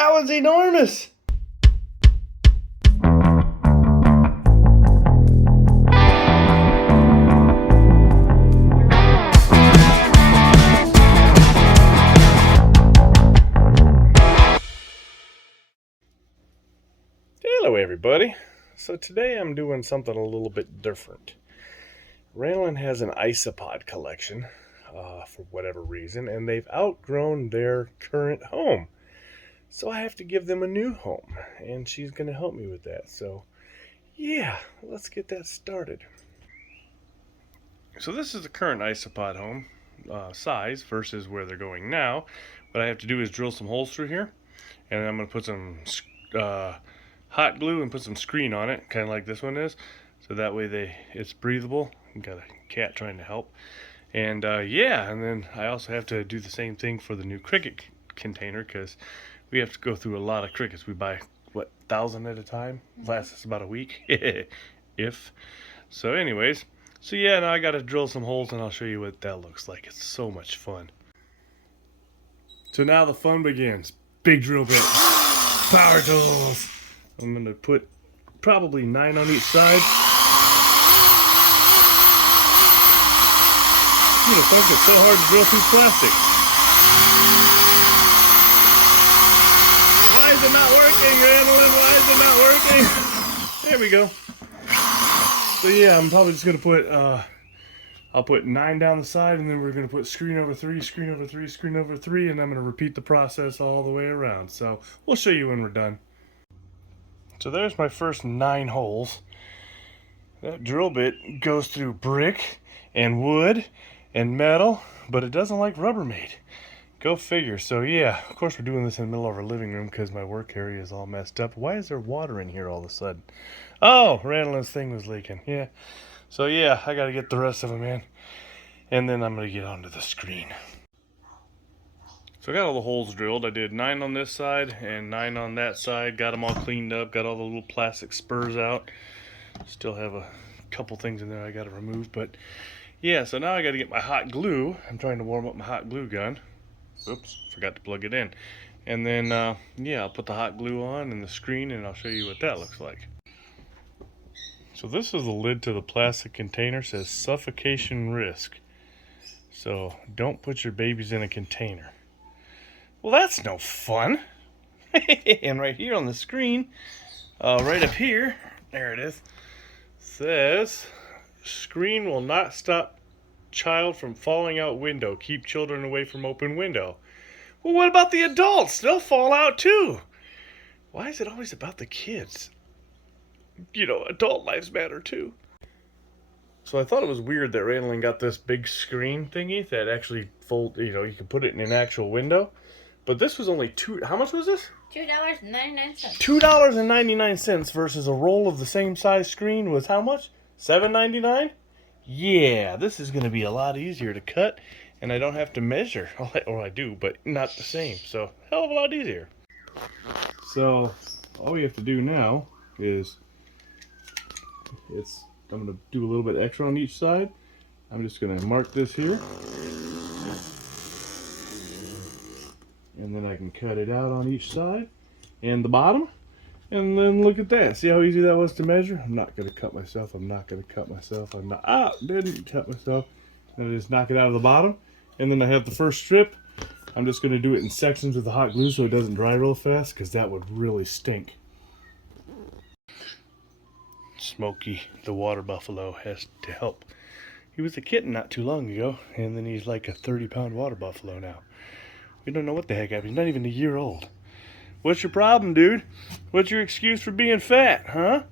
That was enormous! Hello everybody. So today I'm doing something a little bit different. Raylan has an Isopod collection for whatever reason, and they've outgrown their current home. So I have to give them a new home, and she's going to help me with that. So yeah, let's get that started. So this is the current Isopod home size versus where they're going now. What I have to do is drill some holes through here, and I'm going to put some hot glue and put some screen on it, kind of like this one is, so that way it's breathable. Got a cat trying to help, and yeah, and then I also have to do the same thing for the new cricket container, because we have to go through a lot of crickets. We buy what, 1,000 at a time. Lasts us about a week if so. Anyways, so yeah, now I got to drill some holes, and I'll show you what that looks like. It's so much fun. So now the fun begins. Big drill bit, power tools. I'm going to put probably 9 on each side. Who the fuck, it's so hard to drill through plastic. Why is it not working, Randallin? Why is it not working? There we go. So yeah, I'm probably just going to put, I'll put 9 down the side, and then we're going to put screen over 3, screen over 3, screen over 3, and I'm going to repeat the process all the way around. So we'll show you when we're done. So there's my first 9 holes. That drill bit goes through brick and wood and metal, but it doesn't like Rubbermaid. Go figure. So yeah, of course we're doing this in the middle of our living room because my work area is all messed up. Why is there water in here all of a sudden? Oh, Randall's thing was leaking. Yeah. So yeah, I got to get the rest of them in, and then I'm going to get onto the screen. So I got all the holes drilled. I did 9 on this side and 9 on that side. Got them all cleaned up. Got all the little plastic spurs out. Still have a couple things in there I got to remove. But yeah, so now I got to get my hot glue. I'm trying to warm up my hot glue gun. Oops, forgot to plug it in. And then, yeah, I'll put the hot glue on and the screen, and I'll show you what that looks like. So this is the lid to the plastic container. It says suffocation risk. So don't put your babies in a container. Well, that's no fun. And right here on the screen, right up here, there it is, says, screen will not stop child from falling out window. Keep children away from open window. Well, what about the adults? They'll fall out too. Why is it always about the kids? You know, adult lives matter too. So I thought it was weird that Randallin got this big screen thingy that actually you can put it in an actual window. But this was only how much was this? $2.99. $2.99 versus a roll of the same size screen was how much? $7.99? Yeah, this is going to be a lot easier to cut, and I don't have to measure. Or I do, but not the same. So, hell of a lot easier. So, all we have to do now is, I'm going to do a little bit extra on each side. I'm just going to mark this here. And then I can cut it out on each side and the bottom. And then look at that. See how easy that was to measure? I'm not going to cut myself. I'm not going to cut myself. Didn't cut myself. Then I just knock it out of the bottom. And then I have the first strip. I'm just going to do it in sections with the hot glue so it doesn't dry real fast, because that would really stink. Smokey, the water buffalo, has to help. He was a kitten not too long ago, and then he's like a 30-pound water buffalo now. We don't know what the heck happened. He's not even a year old. What's your problem, dude? What's your excuse for being fat, huh?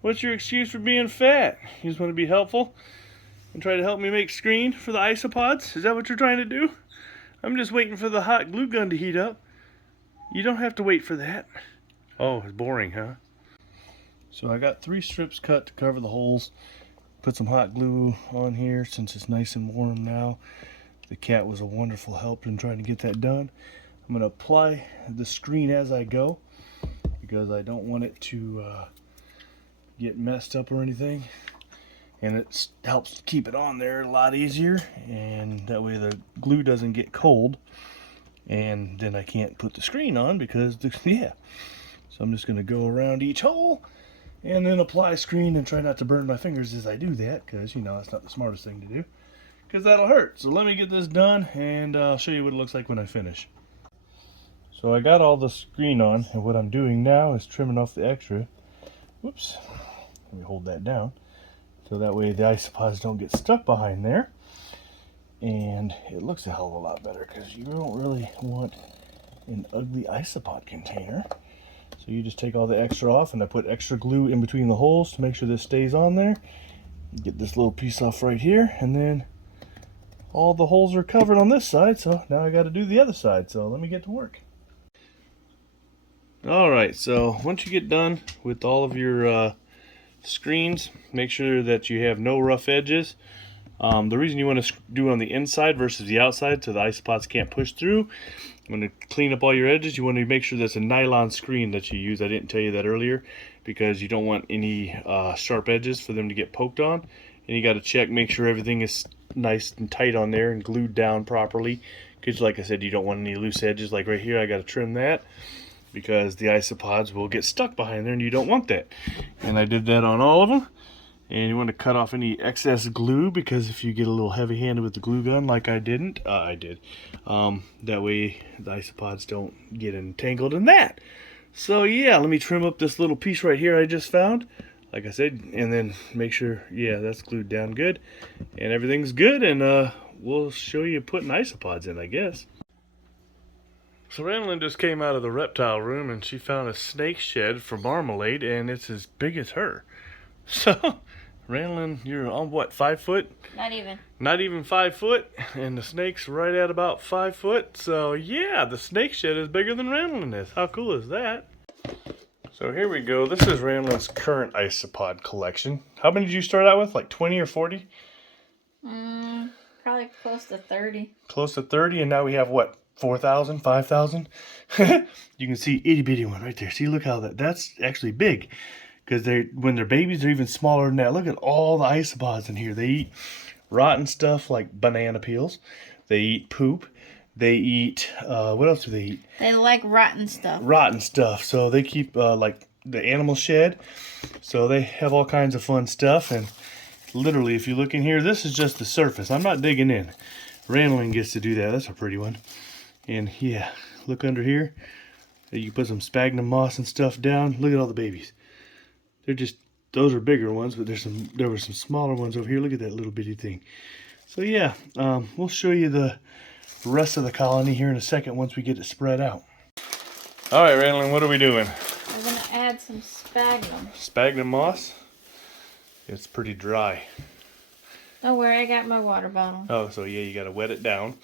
What's your excuse for being fat? You just want to be helpful and try to help me make screen for the isopods? Is that what you're trying to do? I'm just waiting for the hot glue gun to heat up. You don't have to wait for that. Oh, it's boring, huh? So I got 3 strips cut to cover the holes. Put some hot glue on here since it's nice and warm now. The cat was a wonderful help in trying to get that done. I'm going to apply the screen as I go, because I don't want it to get messed up or anything. And it helps keep it on there a lot easier, and that way the glue doesn't get cold. and then I can't put the screen on because, yeah. So I'm just going to go around each hole and then apply screen and try not to burn my fingers as I do that, because, you know, that's not the smartest thing to do, because that'll hurt. So let me get this done, and I'll show you what it looks like when I finish. So I got all the screen on, and what I'm doing now is trimming off the extra. Whoops. Let me hold that down, so that way the isopods don't get stuck behind there. And it looks a hell of a lot better, because you don't really want an ugly isopod container. So you just take all the extra off, and I put extra glue in between the holes to make sure this stays on there. Get this little piece off right here, and then all the holes are covered on this side, so now I got to do the other side. So let me get to work. Alright, so once you get done with all of your screens, make sure that you have no rough edges. The reason you want to do it on the inside versus the outside so the isopods can't push through. When you clean up all your edges, you want to make sure that's a nylon screen that you use. I didn't tell you that earlier, because you don't want any sharp edges for them to get poked on. And you got to check, make sure everything is nice and tight on there and glued down properly, because like I said, you don't want any loose edges. Like right here, I got to trim that because the isopods will get stuck behind there, and you don't want that. And I did that on all of them. And you want to cut off any excess glue, because if you get a little heavy-handed with the glue gun, like I did, that way the isopods don't get entangled in that. So yeah, let me trim up this little piece right here I just found, like I said, and then make sure, yeah, that's glued down good, and everything's good, and we'll show you putting isopods in, I guess. So Ranelyn just came out of the reptile room, and she found a snake shed for Marmalade, and it's as big as her. So, Ranelyn, you're on what, 5 foot? Not even. Not even 5 foot, and the snake's right at about 5 foot. So yeah, the snake shed is bigger than Ranelyn is. How cool is that? So here we go. This is Ranelyn's current isopod collection. How many did you start out with? Like 20 or 40? Probably close to 30. Close to 30, and now we have what? 4,000, 5,000? You can see itty bitty one right there. See, look how that's actually big. Because when they're babies, they're even smaller than that. Look at all the isopods in here. They eat rotten stuff like banana peels. They eat poop. They eat, what else do they eat? They like rotten stuff. Rotten stuff. So they keep, like, the animal shed. So they have all kinds of fun stuff. And literally, if you look in here, this is just the surface. I'm not digging in. Ranelyn gets to do that. That's a pretty one. And yeah, look under here. You put some sphagnum moss and stuff down. Look at all the babies. They're just, those are bigger ones, but there were some smaller ones over here. Look at that little bitty thing. So yeah, we'll show you the rest of the colony here in a second once we get it spread out. All right, Ranelyn, what are we doing? I'm going to add some sphagnum. Sphagnum moss? It's pretty dry. Don't worry, I got my water bottle. Oh, so yeah, you got to wet it down.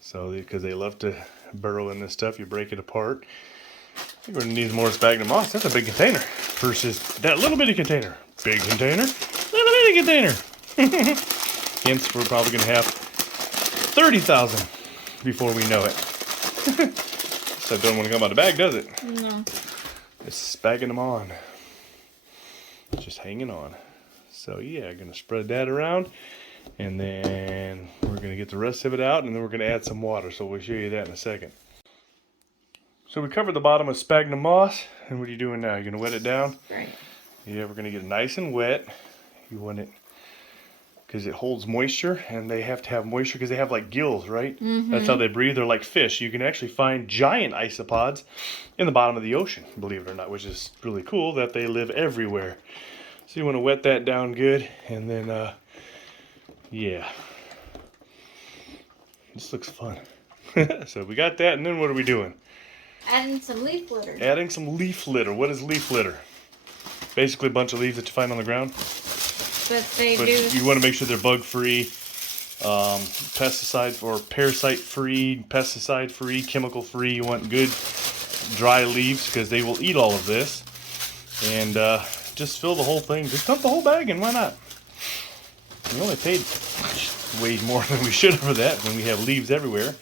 So, because they love to burrow in this stuff, you break it apart. I think we're going to need more sphagnum moss. That's a big container versus that little bitty container. Big container, little bitty container. Hence, we're probably going to have 30,000 before we know it. So it doesn't want to come out of the bag, does it? No. It's sphagnum on. Just hanging on. So yeah, I'm going to spread that around. And then we're going to get the rest of it out. And then we're going to add some water. So we'll show you that in a second. So we covered the bottom with sphagnum moss, and what are you doing now? You're going to wet it down? Right. Yeah, we're going to get it nice and wet. You want it, because it holds moisture, and they have to have moisture because they have like gills, right? Mm-hmm. That's how they breathe. They're like fish. You can actually find giant isopods in the bottom of the ocean, believe it or not, which is really cool that they live everywhere. So you want to wet that down good, and then, yeah. This looks fun. So we got that, and then what are we doing? Adding some leaf litter. Adding some leaf litter. What is leaf litter? Basically a bunch of leaves that you find on the ground. But you want to make sure they're bug-free, pesticide or parasite-free, pesticide-free, chemical-free. You want good dry leaves because they will eat all of this. And just fill the whole thing. Just dump the whole bag in. Why not? We only paid way more than we should have for that when we have leaves everywhere.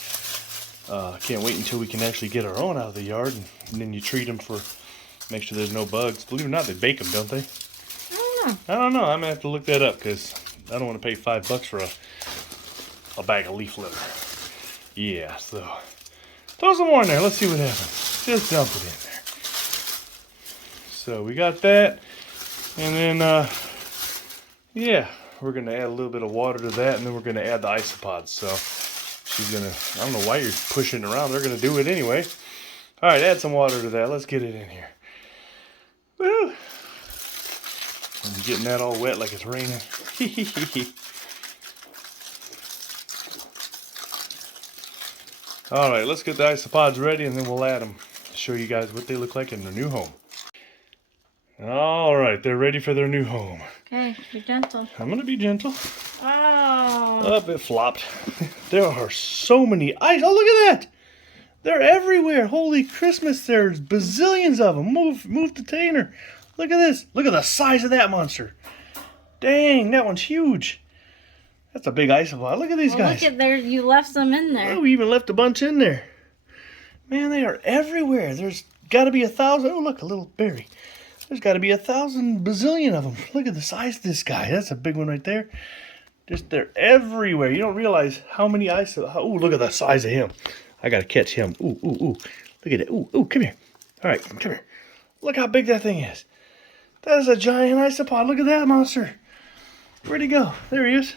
Can't wait until we can actually get our own out of the yard, and then you treat them for, make sure there's no bugs. Believe it or not, they bake them, don't they? I don't know. I'm going to have to look that up because I don't want to pay $5 for a bag of leaf litter. Yeah, so Throw some more in there. Let's see what happens. Just dump it in there. So we got that. And then, yeah, we're going to add a little bit of water to that. And then we're going to add the isopods. So she's going to, I don't know why you're pushing it around. They're going to do it anyway. All right, add some water to that. Let's get it in here. Woo! I'm getting that all wet like it's raining. All right, let's get the isopods ready and then we'll add them. Show you guys what they look like in their new home. All right, they're ready for their new home. Okay, be gentle. I'm gonna be gentle. Oh. Up, it flopped. There are so many ice. Oh, look at that! They're everywhere. Holy Christmas! There's bazillions of them. Move the container. Look at this. Look at the size of that monster. Dang, that one's huge. That's a big isopod. Look at these guys. Look at there. You left some in there. Oh, we even left a bunch in there. Man, they are everywhere. There's got to be 1,000. Oh, look, a little berry. There's got to be 1,000 bazillion of them. Look at the size of this guy. That's a big one right there. Just they're everywhere. You don't realize how many isopods. Oh, look at the size of him. I got to catch him. Ooh, ooh, ooh. Look at it. Ooh, ooh, come here. All right, come here. Look how big that thing is. That is a giant isopod. Look at that monster. Where'd he go? There he is.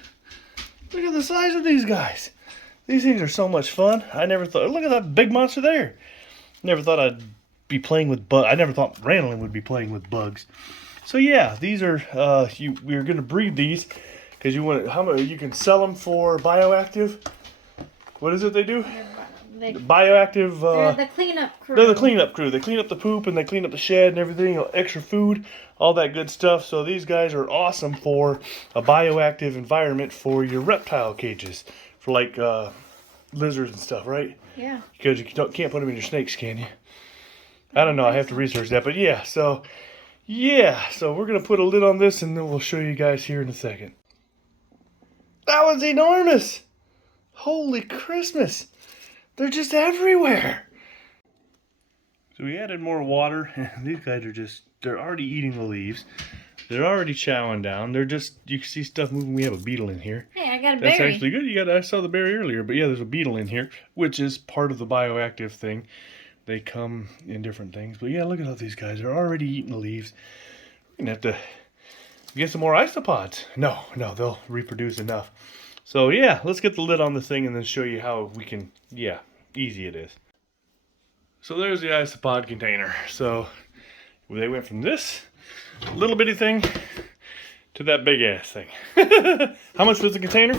Look at the size of these guys. These things are so much fun. I never thought, look at that big monster there. Never thought I'd be playing with bugs. I never thought Randall would be playing with bugs. So yeah, these are, we're going to breed these because you can sell them for bioactive. What is it they do? Bioactive. They're the cleanup crew. They're the cleanup crew. They clean up the poop and they clean up the shed and everything, extra food, all that good stuff. So these guys are awesome for a bioactive environment for your reptile cages, for like lizards and stuff, right? Yeah. Because you can't put them in your snakes, can you? I don't know. I have to research that, but yeah. So we're gonna put a lid on this and then we'll show you guys here in a second. That was enormous. Holy Christmas. They're just everywhere. So we added more water. These guys they're already eating the leaves. They're already chowing down. You can see stuff moving. We have a beetle in here. Hey, I got a That's berry. actually good. I saw the berry earlier, but yeah, there's a beetle in here, which is part of the bioactive thing. They come in different things. But yeah, look at all these guys. They're already eating the leaves. We're going to have to get some more isopods. No, they'll reproduce enough. So yeah, let's get the lid on this thing and then show you how we can, easy it is. So there's the isopod container. So they went from this little bitty thing to that big ass thing. How much was the container?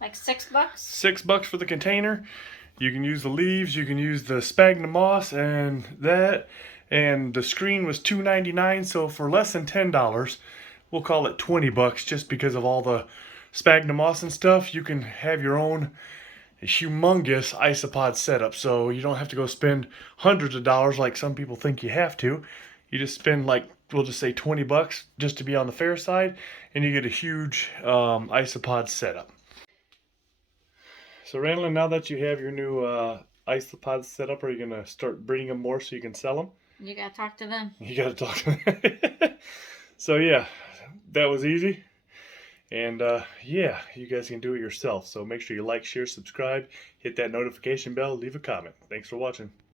Like $6? $6 for the container. You can use the leaves, you can use the sphagnum moss and that. And the screen was $2.99, so for less than $10, we'll call it $20 just because of all the sphagnum moss and stuff. You can have your own humongous isopod setup, so you don't have to go spend hundreds of dollars like some people think you have to. You just spend we'll just say $20 just to be on the fair side, and you get a huge isopod setup. So Randall, now that you have your new isopod setup, are you going to start breeding them more so you can sell them? You gotta talk to them. You got to talk to them. So yeah, that was easy. And you guys can do it yourself. So make sure you like, share, subscribe, hit that notification bell, leave a comment. Thanks for watching.